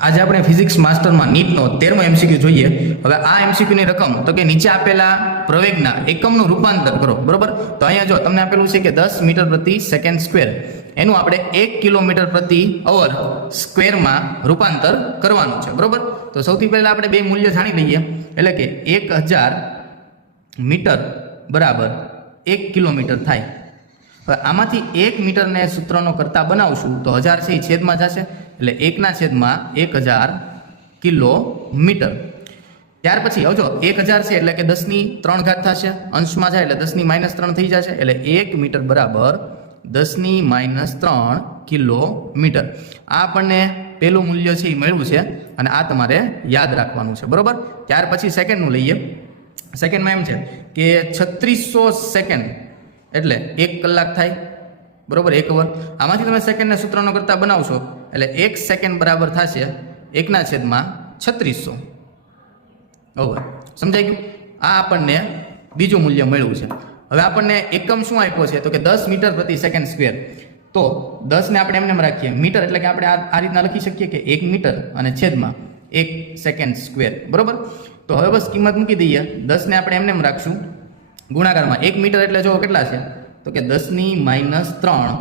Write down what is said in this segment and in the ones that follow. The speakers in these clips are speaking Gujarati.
આજે આપણે ફિઝિક્સ માસ્ટરમાં નીટનો 13મો MCQ જોઈએ. હવે આ MCQની રકમ તો કે નીચે આપેલા પ્રવેગના એકમનું રૂપાંતર કરો. બરોબર, તો અહીંયા જો તમને આપેલું છે કે 10 મીટર પ્રતિ સેકન્ડ સ્ક્વેર, એનું આપણે 1 કિલોમીટર પ્રતિ અવર સ્ક્વેરમાં રૂપાંતર કરવાનું છે. બરોબર, તો સૌથી પહેલા આપણે બે મૂલ્ય જાણી લઈએ. એટલે કે 1000 મીટર બરાબર 1 કિલોમીટર થાય. હવે આમાંથી 1 મીટરને સૂત્રનો કરતા બનાવશું તો 1000 છે એ છેદમાં જશે, એટલે 1/1000 કિલોમીટર. ત્યાર પછી આવજો 1000 છે એટલે કે 10³ થશે, અંશમાં જાય એટલે 10³ થઈ જશે, એટલે 1 મીટર બરાબર 10³ કિલોમીટર. આ આપણને પહેલું મૂલ્ય છે એ મળ્યું છે અને આ તમારે યાદ રાખવાનું છે. બરોબર, ત્યાર પછી સેકન્ડનું લઈએ. સેકન્ડમાં એમ છે કે 3600 સેકન્ડ એટલે 1 કલાક થાય. બરોબર, 1 અવર. આમાંથી તમે સેકન્ડને સૂત્રનો કરતા બનાવશો એટલે 1 સેકન્ડ બરાબર થશે 1/3600 અવર. સમજાઈ ગયું? આ આપણને બીજું મૂલ્ય મળ્યું છે. હવે આપણને એકમ શું આપ્યો છે તો કે 10 મીટર પ્રતિ સેકન્ડ સ્ક્વેર. તો 10 ને આપણે એમને રાખીએ મીટર, એટલે કે આપણે આ રીતના લખી શકીએ કે 1 મીટર અને છેદમાં 1 સેકન્ડ સ્ક્વેર. બરોબર, તો હવે બસ કિંમત મૂકી દઈએ. 10 ને આપણે એમને રાખશું ગુણાકારમાં. 1 મીટર એટલે જો કેટલા છે તો કે 10³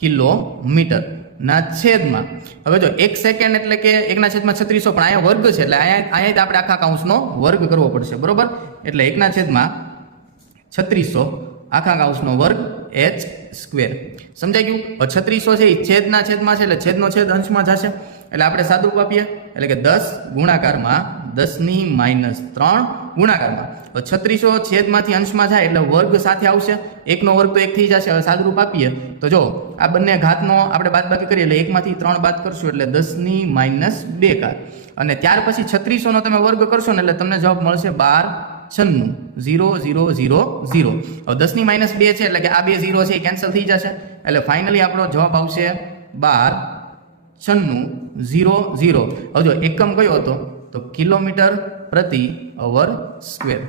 કિલોમીટર ના છેદમાં. હવે જો 1 સેકન્ડ એટલે કે 1/3600, પણ અહીંયા વર્ગ છે એટલે અહીંયા આપણે આખા કૌંસનો વર્ગ કરવો પડશે. બરોબર, એટલે 1/3600 આખા કૌંસનો વર્ગ h². સમજાઈ ગયું? 3600 છે એ છેદના છેદમાં છે, એટલે છેદનો છેદ અંશમાં જશે, એટલે આપણે સાદુરૂપ આપીએ એટલે કે 10 ગુણાકારમાં 10³ ગુણાકારમાં 3600 છેદમાંથી અંશમાં જાય એટલે વર્ગ સાથે આવશે. 1નો વર્ગ તો 1 થઈ જશે. હવે સાદુરૂપ આપીએ તો જો આ બંને ઘાતનો આપણે બાદબાકી કરીએ એટલે 1માંથી 3 બાદ કરશું એટલે 10⁻². અને ત્યાર પછી 3600 નો તમે વર્ગ કરશો ને એટલે તમને જવાબ મળશે 12960000. હવે 10⁻² છે એટલે કે આ બે 0 છે એ કેન્સલ થઈ જશે, એટલે ફાઇનલી આપણો જવાબ આવશે 129600. હવે જો એકમ કયો હતો તો કિલોમીટર પ્રતિ અવર સ્ક્વેર.